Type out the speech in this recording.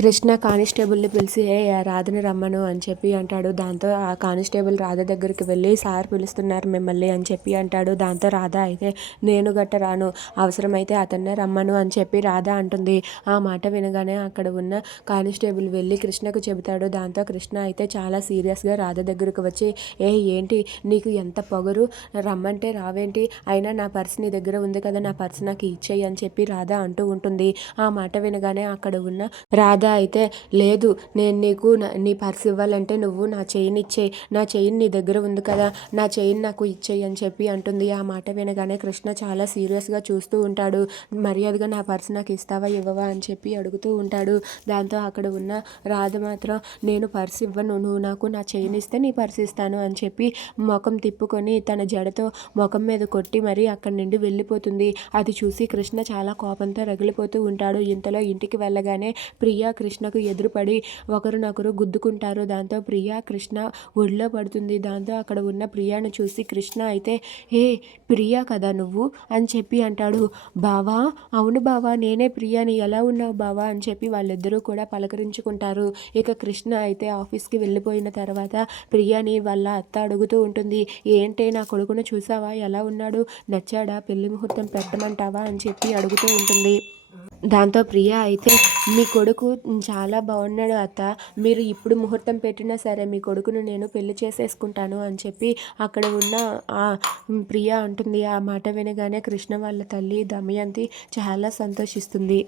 కృష్ణ కానిస్టేబుల్ని పిలిచి రాధని రమ్మను అని చెప్పి అంటాడు. దాంతో ఆ కానిస్టేబుల్ రాధ దగ్గరికి వెళ్ళి సార్ పిలుస్తున్నారు మిమ్మల్ని అని చెప్పి అంటాడు. దాంతో రాధ అయితే నేను గట్ట రాను, అవసరమైతే అతన్నే రమ్మను అని చెప్పి రాధ అంటుంది. ఆ మాట వినగానే అక్కడ ఉన్న కానిస్టేబుల్ వెళ్ళి కృష్ణకు చెబుతాడు. దాంతో కృష్ణ అయితే చాలా సీరియస్గా రాధ దగ్గరకు వచ్చి ఏంటి నీకు ఎంత పొగరు, రమ్మంటే రావేంటి, అయినా నా పర్స్ నీ దగ్గర ఉంది కదా, నా పర్స్ నాకు ఇచ్చేయి అని చెప్పి రాధ అంటూ ఉంటుంది. ఆ మాట వినగానే అక్కడ ఉన్న రాధ అయితే లేదు, నేను నీకు నీ పర్స్ ఇవ్వాలంటే నువ్వు నా చైన్ ఇచ్చేయి, నా చైన్ నీ దగ్గర ఉంది కదా, నా చైన్ నాకు ఇచ్చేయి అని చెప్పి అంటుంది. ఆ మాట వినగానే కృష్ణ చాలా సీరియస్గా చూస్తూ ఉంటాడు. మర్యాదగా నా పర్స్ నాకు ఇస్తావా ఇవ్వవా అని చెప్పి అడుగుతూ ఉంటాడు. దాంతో అక్కడ ఉన్న రాధ మాత్రం నేను పర్స్ ఇవ్వను, నువ్వు నాకు నా చైన్ ఇస్తే నీ పర్స్ ఇస్తాను అని చెప్పి ముఖం తిప్పుకొని తన జడతో ముఖం మీద కొట్టి మరీ అక్కడి నుండి వెళ్ళిపోతుంది. అది చూసి కృష్ణ చాలా కోపంతో రగిలిపోతూ ఉంటాడు. ఇంతలో ఇంటికి వెళ్ళగానే ప్రియా కృష్ణకు ఎదురుపడి ఒకరినొకరు గుద్దుకుంటారు. దాంతో ప్రియా కృష్ణ ఒడిలో పడుతుంది. దాంతో అక్కడ ఉన్న ప్రియాను చూసి కృష్ణ అయితే ప్రియా కదా నువ్వు అని చెప్పి అంటాడు. బావా, అవును బావా, నేనే ప్రియాని, ఎలా ఉన్నావు బావా అని చెప్పి వాళ్ళిద్దరూ కూడా పలకరించుకుంటారు. ఇక కృష్ణ అయితే ఆఫీస్కి వెళ్ళిపోయిన తర్వాత ప్రియాని వాళ్ళ అత్త అడుగుతూ ఉంటుంది. ఏంటి నా కొడుకును చూసావా, ఎలా ఉన్నాడు, నచ్చాడా, పెళ్లి ముహూర్తం పెట్టమంటావా అని చెప్పి అడుగుతూ ఉంటుంది. దాంతో ప్రియా అయితే మీ కొడుకు చాలా బాగున్నాడు అత్త, మీరు ఇప్పుడు ముహూర్తం పెట్టినా సరే మీ కొడుకును నేను పెళ్లి చేసేసుకుంటాను అని చెప్పి అక్కడ ఉన్న ఆ ప్రియా అంటుంది. ఆ మాట వినగానే కృష్ణ వాళ్ళ తల్లి దమయంతి చాలా సంతోషిస్తుంది.